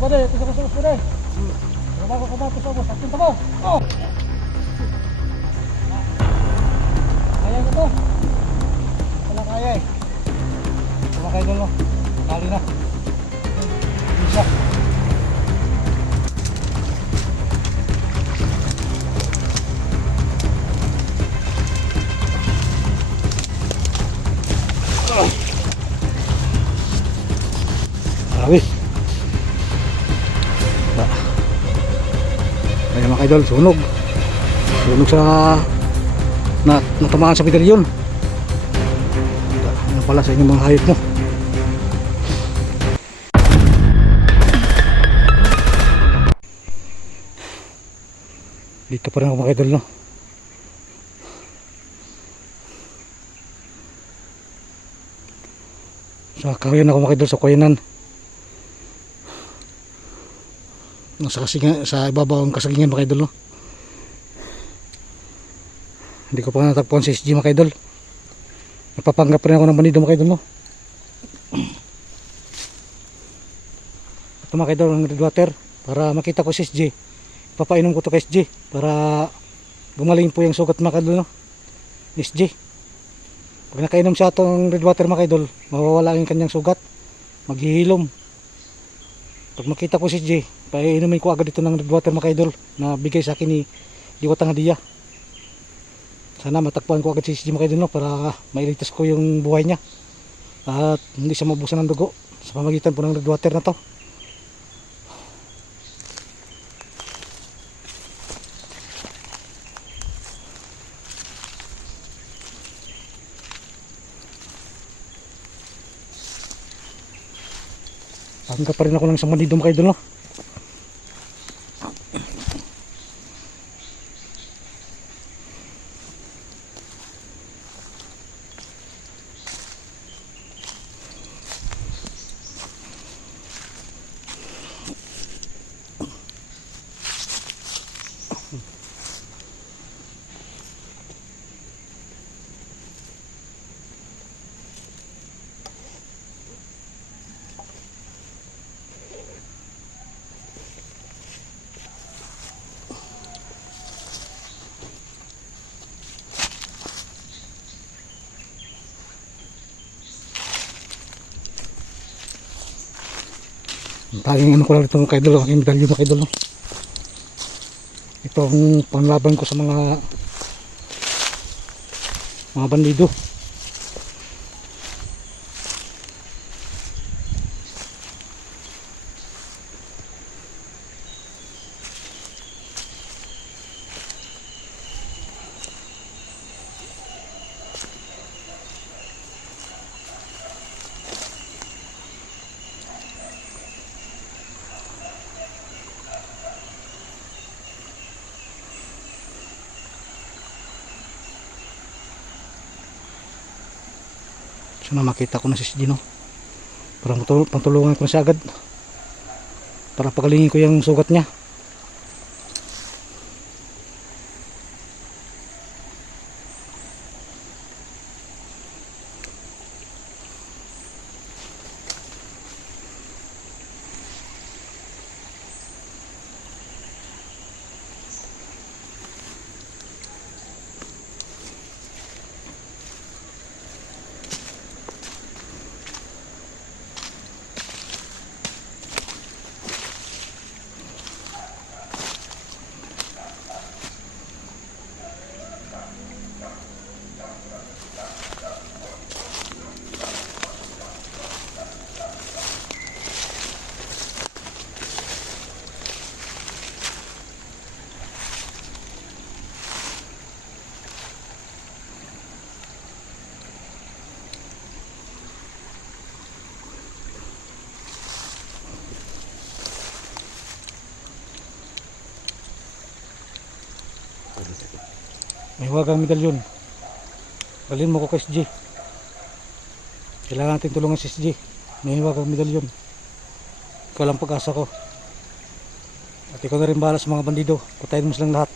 Pwede, ito ko sa pwede. Kumago sa ubos. Akin mo. Oh! Kaya ko to. Wala kaya eh. Wala kaya doon, no? Kali na. Isa. Grabe. Ayan mga idol, sunog sa natamaan sa medalyon. Ano pala sa inyong mga hayop mo. Dito pa rin ako mga idol, no? Sa kawayan ako mga idol, sa kuyanan. Sa ibabaw ang kasagingan mga idol, no? Hindi ko pa natagpuan si SG mga idol. Napapanggap rin ako ng banido mga idol, no? Ito mga idol ang red water. Para makita ko si SG, papainom ko to kay SG para gumaling po yung sugat mga idol, no? SG, pag nakainom siya itong red water mga idol, mawawala yung kanyang sugat, maghihilom. Pag makita ko si SG, painumin ko agad ito ng red water mga idol na bigay sa akin ni Diwatang Hadiah. Sana matakpuan ko agad si SG mga idol, no? Para mailigtas ko yung buhay niya at hindi siya mabusan ng dugo sa pamagitan po ng red water na to. Panggap pa rin ako ng isang bandido mga idol, no? Taging ano ko lang ito mga idol, aking medalyo mga idol, no? Ito ang panlaban ko sa mga bandido. Sana makita ko na si SG, no? Para pantulungan ko na siya agad para pagalingin ko yung sugat niya. May huwagang medalyon. Dalhin mo ko kay SG. Kailangan natin tulungan si SG. May huwagang medalyon. Ikaw lang pag-asa ko. At ikaw na rin bahala sa mga bandido. Patayin mo silang lahat.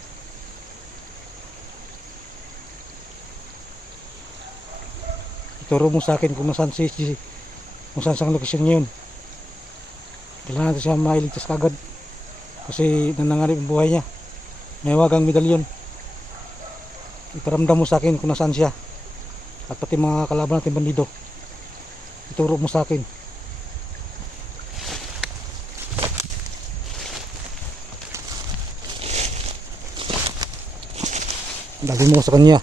Ituro mo sa akin kung nasaan si SG, kung saan sa lokasyon ngayon. Kailangan natin siya mailigtas kagad kasi nananganib ang buhay niya. May wagang medalyon. Iparamdam mo sa akin kung nasaan siya at pati mga kalaban natin bandido, ituro mo sa akin. Dali mo sa kanya.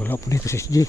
Wala po dito si SG.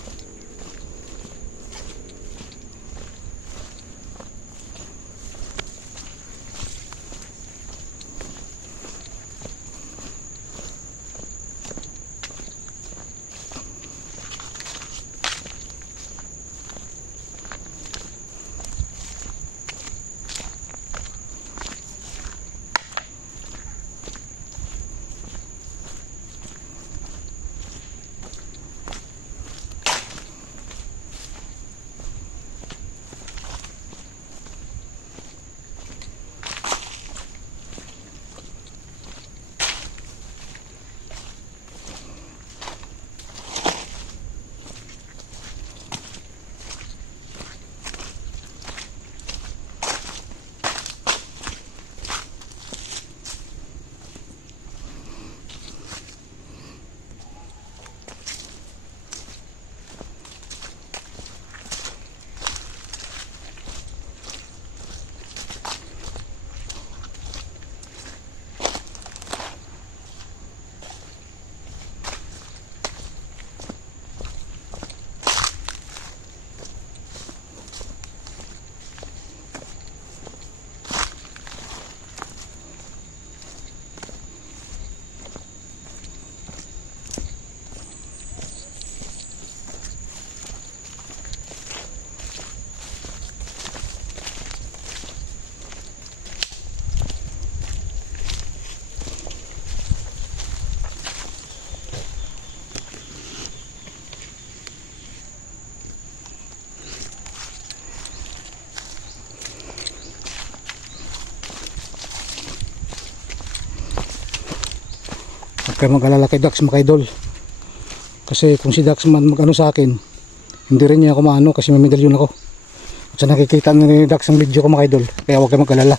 Huwag kayo mag-alala kay Dax mga idol. Kasi kung si Dax man mag-ano sa akin, hindi rin niya ako maano kasi may medalyon ako. At sa nakikita ni Dax ang video ko mga idol. Kaya huwag kayo mag-alala.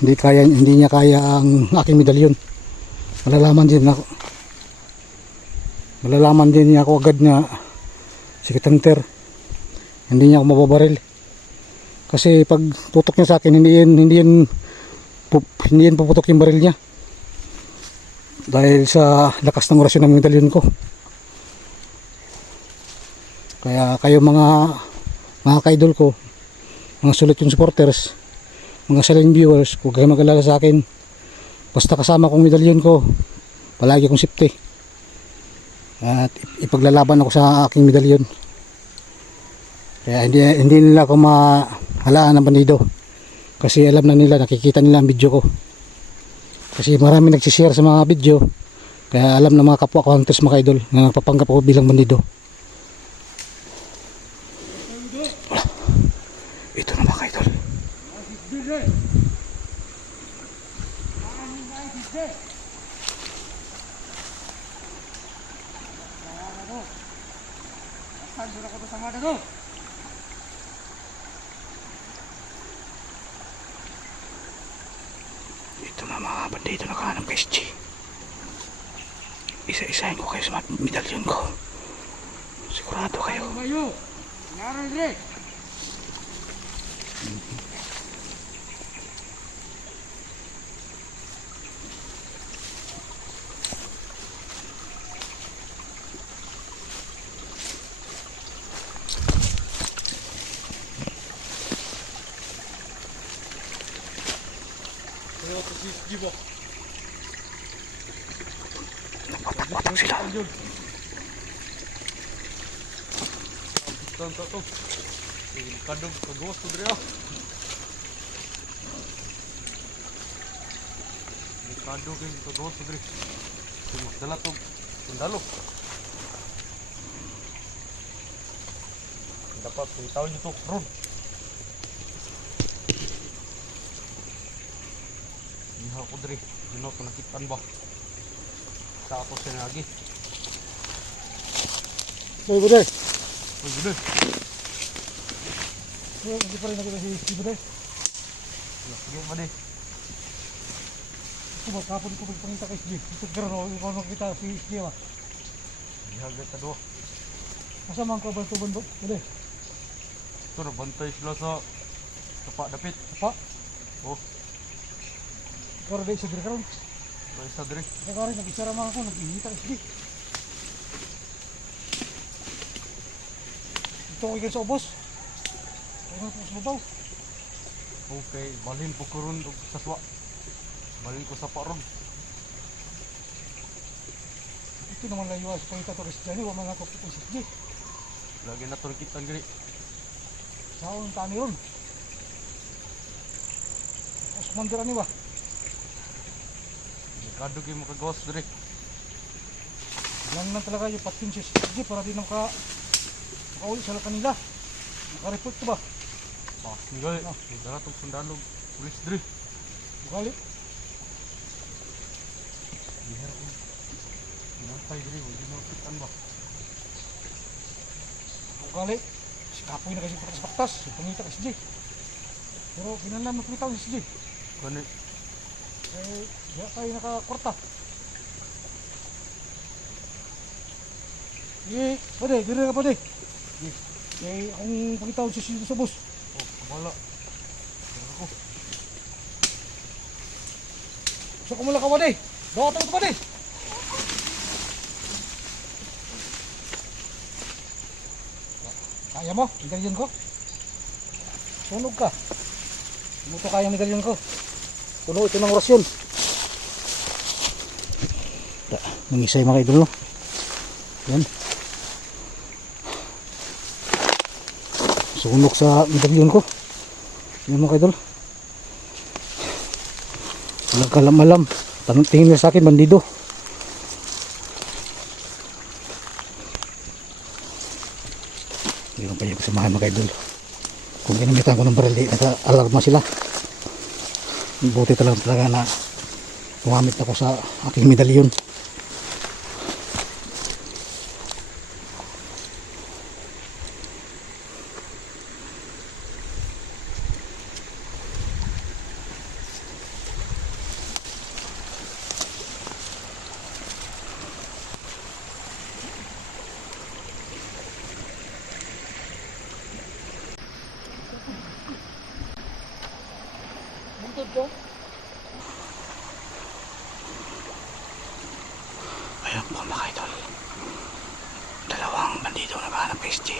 Hindi niya kaya ang aking medalyon. Malalaman din niya ako agad na si Hunter. Hindi niya ako mababaril. Kasi pag tutok niya sa akin, hindi yan puputok yung baril niya. dahil sa lakas ng orasyon ng medalyon ko. Kaya kayo mga ka-idol ko, mga sulit yung supporters, mga silent viewers, huwag kayo mag-alala sa akin. Basta kasama kong medalyon ko, palagi kong safety. At ipaglalaban ako sa aking medalyon. Kaya hindi nila ako mahalaan ng bandido. Kasi alam na nila, nakikita nila ang video ko. Kasi marami nagsishare sa mga video. Kaya alam na mga kapwa ko hunters, mga idol, na nagpapanggap ako bilang bandido. Ito na mga idol. Ito na mga bandido na kahanap kay SG. Isa-isahin ko kayo sa medalyon ko. Sigurado kayo. Nagpapatak sila. Tonto to. Kadog kagos to dre. Kadog kagos to dre. Dala to sundalo. Dapat tahu nyo to ron. Ihaw ko dre. Gino ko nakitaan ba? Tapos yan lagi. Uy, Bude. Uy, Bude. Hindi pa rin nakita si Bude. Sige ba de? Ito ba, kapon ko pagpangita kay SG. Ito gano'n, ikaw nakita si SG ba? Ihagay ka doon. Masama ang kabantuban, Bude. Ito nabantay sila sa tapak dapit. Apa? Oh, Ikaw rin sa gira karon. may isa dre. Ikaw rin, nag-isara mga ko, nag-ihita kay SG. Ito ko ikan sa ubos. Ito ko sa babaw. Okay, balhin po ko ron og saswa. Balhin ko sa paron. Ito naman lang iwas, pangita to kay SG. Wala man ako kay SG. Lagi na to kita gini. Saan ang tani ron? Tapos kumandira ni ba? Kadog yung makagawas dre. Lang lang talaga yung patin si SG para di makauli sa kanila. Nakareport ko ba? Pas ni gali. Dala tong sundalo pulis dre. Bukali. Dihar ko. Nantay dre, wala mo kitan ba. Bukali. Si Kapoy na kasi patas-patas. Pangita kay SG. Pero pinalam na kumitaw si SG. Kani Eh, di tayo nakakorta. Eh, pwede, dito ka pwede. Eh, akong pangitaw si SG sa bus. oh, kabala. Ako. So, kumula ka pwede. Dawa tayo pwede. Kaya mo, medalyon ko. Sunog ka. Ano ito kaya medalyon ko? Puno ito ng orasyon. Nangisay mga idol, no? Yan. Sunog sa medalyon ko. Yan mga idol. Walang kalam-alam. Tingin nila sa akin, bandido. Hindi ko pa yung kasamahan mga idol. Kung ginamitan ko ng barili, naka-alarma sila. Buti talaga na gumamit ako sa aking medalyon. Ayan po mga idol. Dalawang bandido naghahanap kay SJ.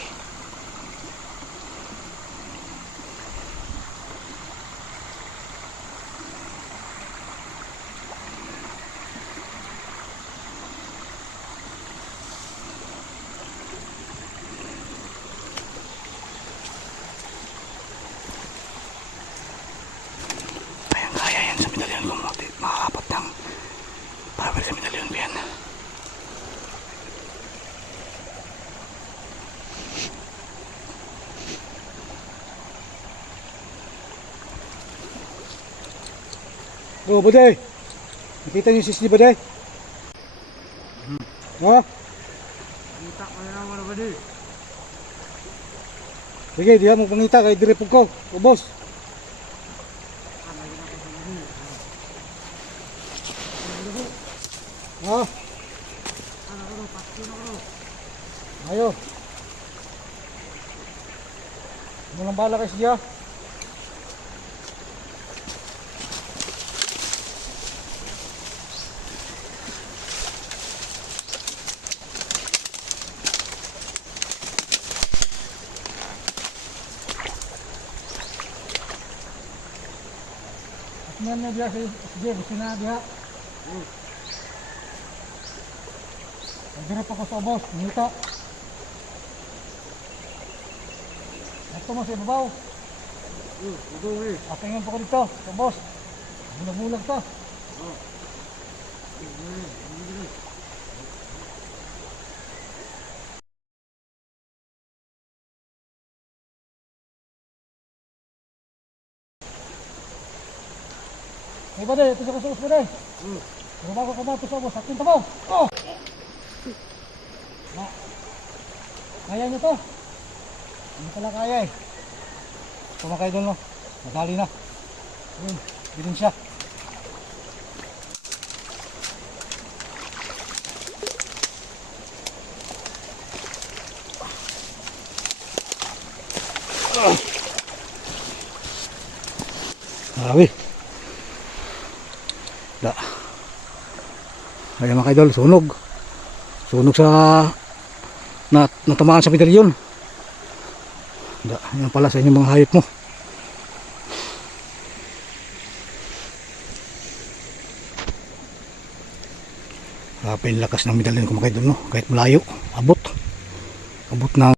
Ayan, kaya yan sa medalyon ko. Makakapat ng power sa medalyon ko yan. Oh, Baday. Nakita niyo si SJ, Baday? Ha? Kita ko na naman ba di? Sige, diha mo pangita kay dire ko. O boss. Ha? Ayo. Mulang bala kay SJ. Yan na dia si SJ, gusto na dia. Dire pa ko sa boss, nito. Ito mo sa ibabaw. Atingin po ko dito, sa boss. Bulag-bulag to. Hey, Baday, ito sa kusus, Baday. Bago ka ba ito sa boss? Ating tabaw. Oh! Na. Kaya nyo to. Hindi pala kaya eh. Pumakay doon, no? Madali na. Yun, bilin siya. Grabe. Da. Ayan mga idol, sunog. Sunog sa natamaan sa medalyon. Da, yan pala sa inyong mga hayop mo. Grabe yung lakas ng medalyon ko mga idol, no? Kahit malayo, abot. Abot na